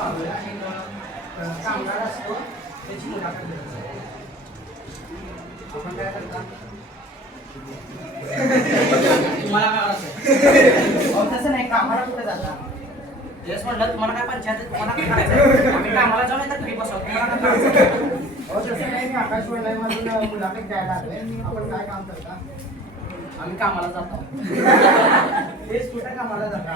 पाहूया आणि कामगार असतो त्याची मुलाखत घ्यायची आपण काय करता तुम्हाला काय वाटतं अहो, तसं नाही कामाला कुठे जाता? तेच म्हणलं तुम्हाला काय पंचायत तुम्हाला काय करायचं आम्ही कामाला जाऊन येतात घरी बसवतो तुम्हाला काय करायचं हो तसं नाही मी आकाशवाणीमधून मुलाखत द्यायला आलोय. आपण काय काम करता? आम्ही कामाला जातो. तेच कुठे कामाला जाता?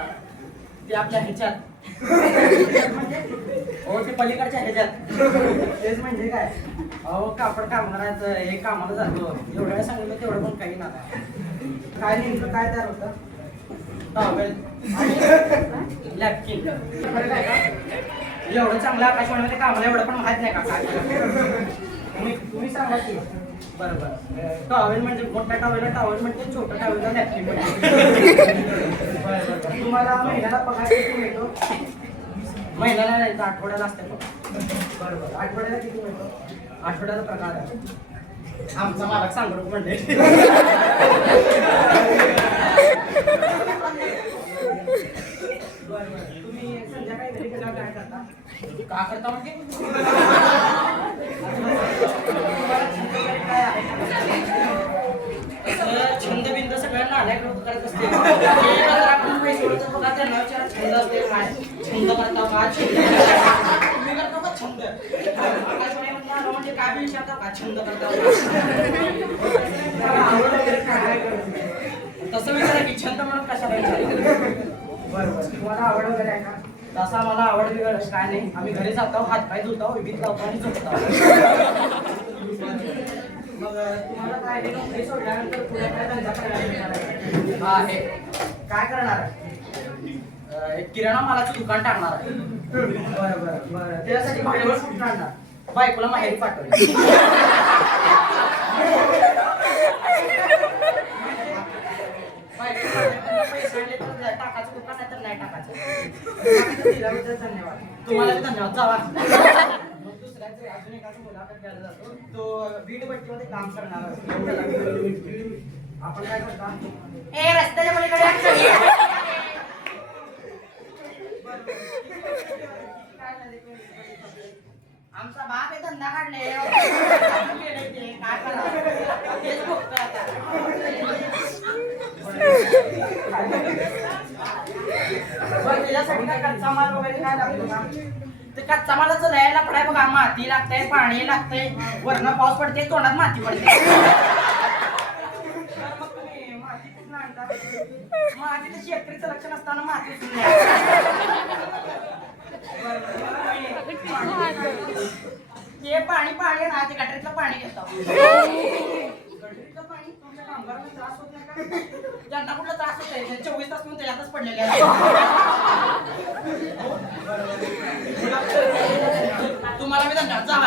ते आपल्या ह्याच्यात. हो ते पलीकडच्या ह्याच्यात. तेच म्हणजे काय? अहो कापड कामगाराचं हे कामाला जातो. एवढं वेळ सांगितलं तेवढं पण काही ना काय नेमकं काय तयार होतं? टॉवेल. लॅपकिन. एवढं चांगलं आकाशवाणीमध्ये कामाला एवढं पण माहीत नाही का? काय तुम्ही तुम्ही सांगा की. बरोबर. टॉवेल म्हणजे मोठा टॉवेल टॉवेल म्हणजे छोटा टॉवेल लॅपकिन म्हणजे तुम्हाला महिन्याला पगार किती मिळतो? महिन्याला नाही तर आठवड्याला असते बघ. बरोबर. आठवड्याला किती मिळतो? आठवड्याला प्रकार आहे. आमचा मालक सांगतो म्हणजे तुम्ही संध्याकाळी घरी गेल्यावर काय करता? का करता म्हणजे तुम्हाला छंद वगैरे काय आहे असं छंद लोक करत असते आपण पैसे उडवतो बघा छंद असते काय. छंद करता का? छंद. तुम्ही करता का छंद? आकाशवाणीमध्ये आलो म्हणजे काय बी विचारता का? छंद करता आवड वगैरे काय? तसं विचारा की छंद म्हणून कशाला विचार बरोबर. तुम्हाला आवड वगैरे आहे का? तसा मला आवड बिघड काय नाही. आम्ही घरी जातो हात पाय धुतो विभीत लावतो आणि झोपतो. तुम्हाला काय नोकरी सोडल्यानंतर पुढे काय धंदा करायला मिळणार आहे? हा काय करणार आहे? एक किराणा मालाचं दुकान टाकणार आहे. बरं बरं बरं. त्यासाठी भांडवल कुठून आणणार? बायकोला माहेरी पाठवली. टाकायचं दुकान नाही तर नाही टाकायचं. धन्यवाद. तुम्हाला धन्यवाद. जावा. अजून एक असं मुलाखत घ्यायला जातो तो वीट भट्टीमध्ये काम करणार असतो. आपण काय करता ए रस्त्याच्या पलीकडे सगळी. आमचा बाप हे धंदा काढले काय करावं? तेच बघतोय आता. बरं, त्याच्यासाठी काय कच्चा माल वगैरे काय लागतो का ते का मालाचं लयाला पडाय बघा माती लागतंय पाणी लागतंय वरनं पाऊस पडते तोंडात माती पडते. तर मग तुम्ही माती कुठून आणता माती शेतकरीचं लक्षण असताना माती उचलून हे पाणी पाणी ना ते गटरीतलं पाणी घेतो. गटरीतलं पाणी? तुमच्या कामगारांना त्रास होत नाही का? त्यांना कुठला त्रास होत आहे चोवीस तास म्हणून त्याच्यातच पडलेले आहेत. तुम्हाला मी धन्यवाद जावा